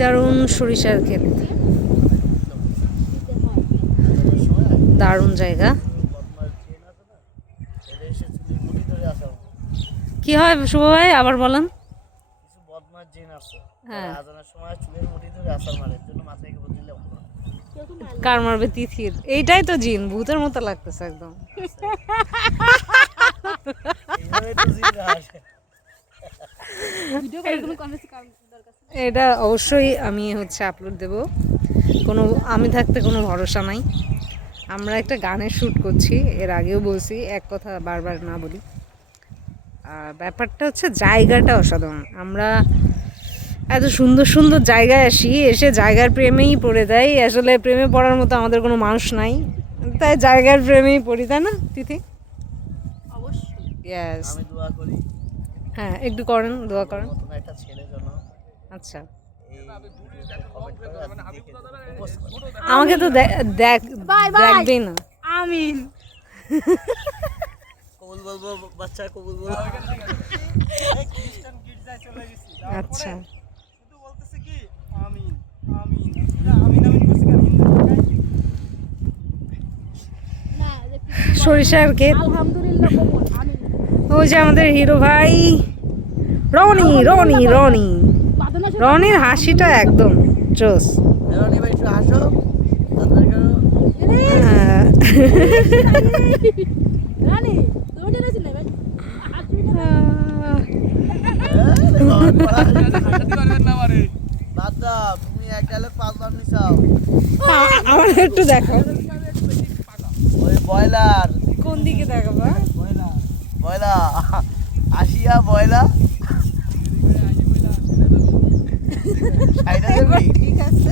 দারুণ সরিষার ক্ষেত, দারুণ জায়গা। কি হয় শুভ ভাই আবার বলেন? হ্যাঁ, কার মারবে? তিথির। এইটাই তো জিন, ভূতের মতো লাগতেছে একদম। এটা অবশ্যই আমি আপলোড দেব, কোনো আমি থাকতে কোনো ভরসা নাই। আমরা একটা গানের শ্যুট করছি, এর আগেও বলছি, এক কথা বারবার না বলি। ব্যাপারটা হচ্ছে জায়গাটা অসাধারণ। আমরা এত সুন্দর সুন্দর জায়গায় আসি, এসে জায়গার প্রেমেই পড়ে যাই। আসলে প্রেমে পড়ার মতো আমাদের কোনো মানুষ নাই, তাই জায়গার প্রেমেই পড়ি, তাই না তিথি? অবশ্যই। ইয়েস, আমি দোয়া করি। হ্যাঁ, একটু করেন, দোয়া করেন। আচ্ছা, আমাকে তো দেখবেই না। আমিন। কবুল বলবো বাচ্চা, কবুল বলবো। আচ্ছা, শুধু বলতেছে কি আমিন আমিন, আমিন আমিন করছে কেন? সরিষার ক্ষেত, আলহামদুলিল্লাহ কবুল, আমিন। ওই যে আমাদের হিরো ভাই রনি, রনি রনি রনির হাসিটা একদম জোস। রনি ভাই একটু হাসো, রানী তুমি জানিস না ভাই, আমার একটু দেখো ওই বয়লার কোন দিকে দেখাবো? বয়লা আসিয়া বয়লা ঠিক আছে।